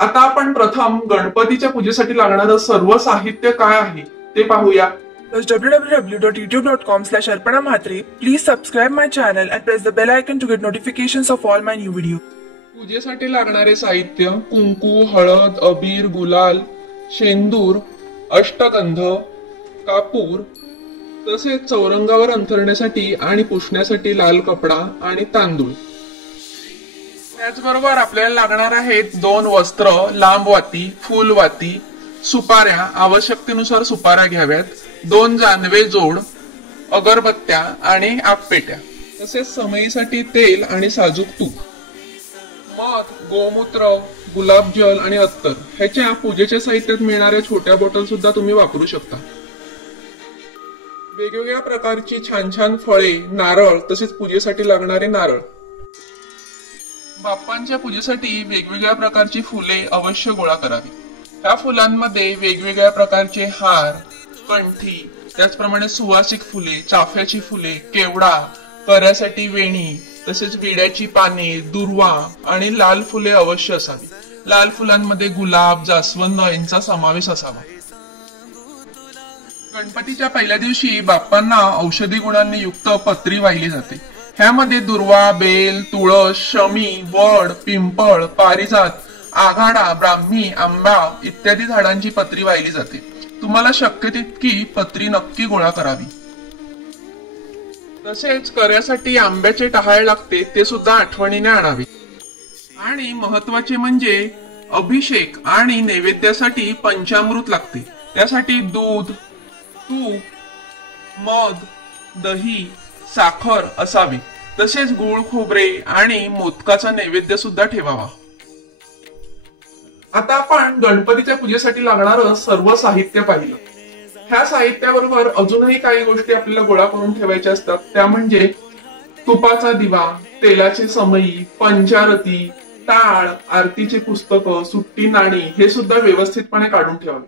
आता आपण प्रथम गणपतीच्या पूजेसाठी लागणारं सर्व साहित्य काय आहे ते पाहूया. www.youtube.com/arpana. Please subscribe my channel and press the bell icon to get notifications of all my new videos. पूजेसाठी लागणारे साहित्य कुंकू, हळद, अबीर, गुलाल, शेंदूर, अष्टगंध, कापूर, तसेच चौरंगावर अंथरण्यासाठी आणि पुसण्यासाठी लाल कपडा आणि तांदूळ. त्याचबरोबर आपल्याला लागणार आहेत 2 वस्त्र, लांब वाती, फुल वाती, सुपाऱ्या, आवश्यकतेनुसार सुपाऱ्या घ्याव्यात, 2 जानवे जोड, अगरबत्त्या आणि आपपेट्या, तसेच समईसाठी तेल आणि साजूक तूप, मध, गोमूत्र, गुलाबजल आणि अत्तर. ह्याच्या पूजेच्या साहित्यात मिळणाऱ्या छोट्या बॉटल सुद्धा तुम्ही वापरू शकता. वेगवेगळ्या प्रकारची छान छान फळे, नारळ, तसेच पूजेसाठी लागणारे नारळ. बाप्पांच्या पूजेसाठी वेगवेगळ्या प्रकारची फुले अवश्य गोळा करावी. ह्या फुलांमध्ये वेगवेगळ्या प्रकारचे हार, कंठी, त्याचप्रमाणे सुवासिक फुले, चाफ्याची फुले, केवडा, कर्यासाठी वेणी, तसेच विड्याची पाने, दुर्वा आणि लाल फुले अवश्य असावी. लाल फुलांमध्ये गुलाब, जास्वंद यांचा समावेश असावा. गणपतीच्या पहिल्या दिवशी बाप्पांना औषधी गुणांनी युक्त पत्री वाहिली जाते. ह्यामध्ये दुर्वा, बेल, तुळस, शमी, वड, पिंपळ, पारिजात, आघाडा, ब्राह्मी, आंबा इत्यादी झाडांची पत्री वाहिली जाते. तुम्हाला शक्य तितकी पत्री नक्की गोळा करावी. तसेच कर्यासाठी आंब्याचे टहाळ लागते, ते सुद्धा आठवणीने आणावे. आणि महत्वाचे म्हणजे अभिषेक आणि नैवेद्यासाठी पंचामृत लागते. त्यासाठी दूध, तूप, मध, दही, साखर असावी. तसेच गूळ, खोबरे आणि मोदकाचा नैवेद्य सुद्धा ठेवावा. आता आपण गणपतीच्या पूजेसाठी लागणारं सर्व साहित्य पाहिलं. ह्या साहित्याबरोबर अजूनही काही गोष्टी आपल्याला गोळा करून ठेवायच्या असतात. त्या म्हणजे तुपाचा दिवा, तेलाची समई, पंचारती, टाळ, आरतीची पुस्तकं, सुट्टी नाणी हे सुद्धा व्यवस्थितपणे काढून ठेवावे.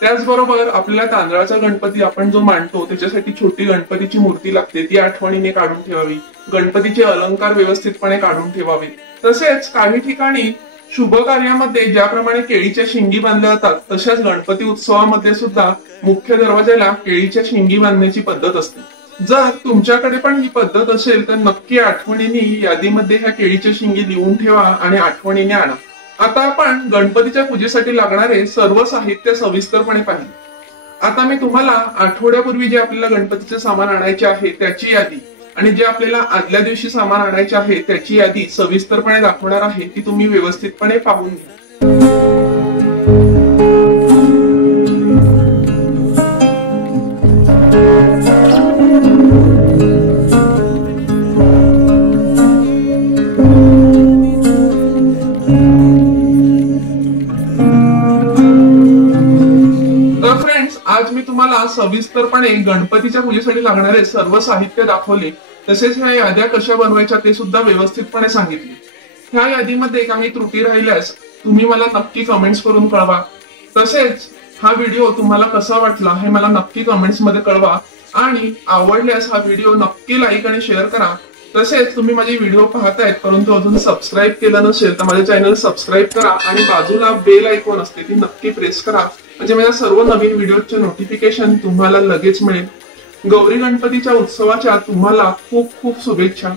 त्याचबरोबर आपल्याला तांदळाचा गणपती आपण जो मांडतो त्याच्यासाठी छोटी गणपतीची मूर्ती लागते, ती आठवणीने काढून ठेवावी. गणपतीचे अलंकार व्यवस्थितपणे काढून ठेवावे. तसेच काही ठिकाणी शुभ कार्यामध्ये ज्याप्रमाणे केळीच्या शिंगी बांधल्या जातात, तशाच गणपती उत्सवामध्ये सुद्धा मुख्य दरवाजाला केळीच्या शिंगी बांधण्याची पद्धत असते. जर तुमच्याकडे पण ही पद्धत असेल तर नक्की आठवणीने यादीमध्ये ह्या केळीच्या शिंगी लिहून ठेवा आणि आठवणीने आणा. आता आपण गणपतीच्या पूजेसाठी लागणारे सर्व साहित्य सविस्तरपणे पाहिले. आता मी तुम्हाला आठवड्यापूर्वी जे आपल्याला गणपतीचे सामान आणायचे आहे त्याची यादी आणि जे आपल्याला आदल्या दिवशी सामान आणायचे आहे त्याची यादी सविस्तरपणे दाखवणार आहे, ती तुम्ही व्यवस्थितपणे पाहून घ्या. आज मी तुम्हाला सविस्तरपणे गणपतीच्या पूजेसाठी लागणारे सर्व साहित्य दाखवले. तसेच ह्या याद्या कशा बनवायच्या ते सुद्धा व्यवस्थितपणे सांगितले. ह्या यादीमध्ये काही त्रुटी राहिल्यास तुम्ही मला नक्की कमेंट्स करून कळवा. तसेच हा व्हिडिओ तुम्हाला कसा वाटला हे मला नक्की कमेंट्स मध्ये कळवा आणि आवडल्यास हा व्हिडिओ नक्की लाईक आणि शेअर करा. तसेच तुम्ही माझे व्हिडिओ पाहतायत परंतु अजून सबस्क्राईब केलं नसेल तर माझ्या चॅनल सबस्क्राईब करा आणि बाजूला बेल आयकॉन असते ती नक्की प्रेस करा, म्हणजे माझ्या सर्व नवीन व्हिडिओचे नोटिफिकेशन तुम्हाला लगेच मिळेल. गौरी गणपतीच्या उत्सवाच्या तुम्हाला खूप खूप शुभेच्छा.